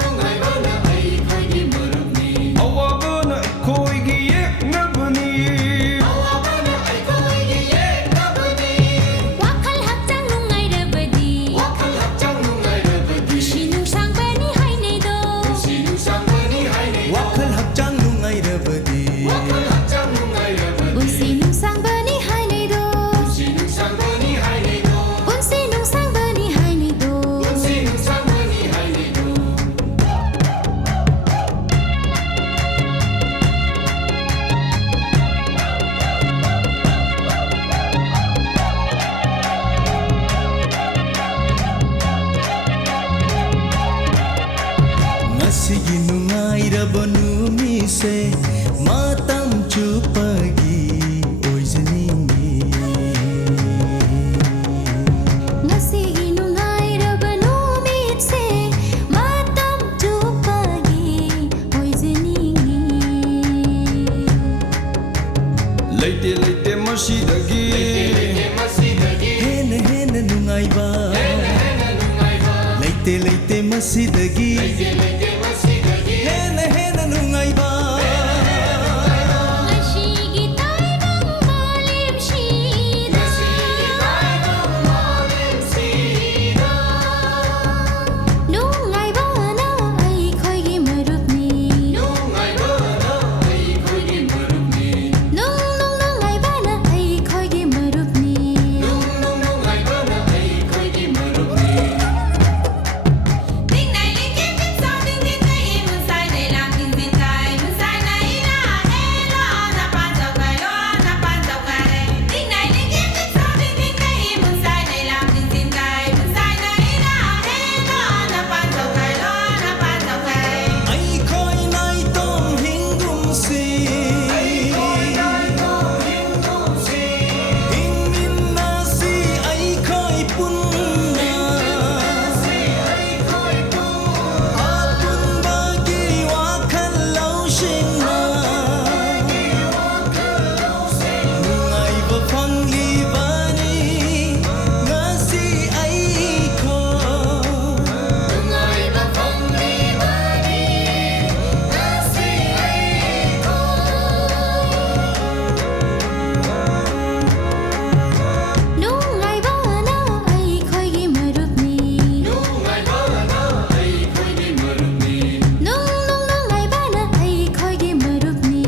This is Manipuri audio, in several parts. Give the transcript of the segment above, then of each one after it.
ꯅꯨꯡꯉꯥꯏꯕꯅ ꯑꯩꯈꯣꯏꯒꯤ ꯃꯔꯨꯞꯅꯤ ꯑꯋꯥꯕꯅ ꯑꯩꯈꯣꯏꯒꯤ ꯌꯦꯛꯅꯕꯅꯤ ꯋꯥꯈꯜ ꯍꯛꯆꯥꯡ ꯅꯨꯡꯉꯥꯏꯔꯕꯗꯤ ꯄꯨꯟꯁꯤ ꯅꯨꯡꯁꯥꯡꯕꯅꯤ ꯍꯥꯏꯅꯩꯗꯣ ꯋꯥꯈꯜ ꯍꯛꯆꯥꯡ ꯅꯨꯡꯉꯥꯏꯔꯕꯗꯤ ꯄꯨꯟꯁꯤ ꯅꯨꯡꯁꯥꯡꯕꯅꯤ ꯍꯥꯏꯅꯩꯗꯣ ꯄꯨꯟꯁꯤ ꯅꯨꯡꯁꯥꯡꯕꯅꯤ ꯍꯥꯏꯅꯩꯗꯣ ꯉꯁꯤꯒꯤ ꯅꯨꯡꯉꯥꯏꯔꯕ ꯅꯨꯃꯤꯠꯁꯦ ꯃꯇꯝ ꯆꯨꯞꯄꯒꯤ ꯑꯣꯏꯖꯅꯤꯡꯉꯤ ꯉꯁꯤꯒꯤ ꯅꯨꯡꯉꯥꯏꯔꯕ ꯅꯨꯃꯤꯠꯁꯦ ꯃꯇꯝ ꯆꯨꯞꯄꯒꯤ ꯑꯣꯏꯖꯅꯤꯡꯉꯤ ꯂꯩꯇꯦ ꯂꯩꯇꯦ ꯃꯁꯤꯗꯒꯤ ꯍꯦꯟꯅ ꯍꯦꯟꯅ ꯅꯨꯡꯉꯥꯏꯕ ꯂꯩꯇꯦ ꯂꯩꯇꯦ ꯃꯁꯤꯗꯒꯤ ꯍꯦꯟꯅ ꯍꯦꯟꯅ ꯅꯨꯡꯉꯥꯏꯕ ꯉꯁꯤꯒꯤ ꯇꯥꯏꯕꯪ ꯃꯥꯂꯦꯝꯁꯤꯗ ꯅꯨꯡꯉꯥꯏꯕꯅ ꯑꯩꯈꯣꯏꯒꯤ ꯃꯔꯨꯞꯅꯤ ꯅꯨꯡꯉꯥꯏꯕꯅ ꯑꯩꯈꯣꯏꯒꯤ ꯃꯔꯨꯞꯅꯤ ꯑꯩꯈꯣꯏ ꯅꯥꯏꯇꯣꯝ ꯍꯤꯡꯒꯨꯝꯁꯤ ꯍꯤꯡꯃꯤꯟꯅꯁꯤ ꯑꯩꯈꯣꯏ ꯄꯨꯟꯅ ꯑꯄꯨꯟꯕꯒꯤ ꯋꯥꯈꯜ ꯂꯧꯁꯤꯡꯅ ꯅꯨꯡꯉꯥꯏꯕ ꯐꯪꯂꯤꯕꯅꯤ ꯉꯁꯤ ꯑꯩꯈꯣꯏ ꯅꯨꯡꯉꯥꯏꯕꯅ ꯑꯩꯈꯣꯏꯒꯤ ꯃꯔꯨꯞꯅꯤ ꯅꯨꯡꯉꯥꯏꯕꯅ ꯑꯩꯈꯣꯏꯒꯤ ꯃꯔꯨꯞꯅꯤ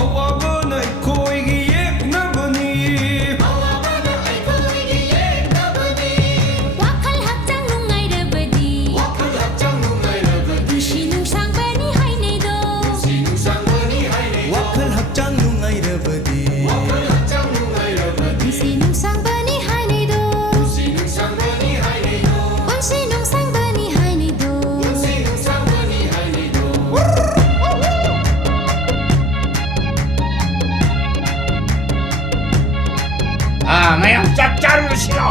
ꯑꯋꯥꯕꯅ ꯑꯩꯈꯣꯏꯒꯤ ꯌꯦꯛꯅꯕꯅꯤ ꯋꯥꯈꯜ ꯍꯛꯆꯥꯡ ꯅꯨꯡꯉꯥꯏꯔꯕꯗꯤ ꯄꯨꯟꯁꯤ ꯅꯨꯡꯁꯥꯡꯕꯅꯤ ꯍꯥꯏꯅꯩꯗꯣ ꯋꯥꯈꯜ ꯍꯛꯆꯥꯡ ꯅꯨꯡꯉꯥꯏꯔꯕꯗꯤ ꯄꯨꯟꯁꯤ ꯅꯨꯡꯁꯥꯡꯕꯅꯤ ꯍꯥꯏꯅꯩꯗꯣ ꯄꯨꯟꯁꯤ ꯅꯨꯡꯁꯥꯡꯕꯅꯤ ꯍꯥꯏꯅꯩꯗꯣ ꯃꯌꯥꯝ ꯆꯥꯛ ꯆꯥꯔꯨꯔꯁꯤꯔꯣ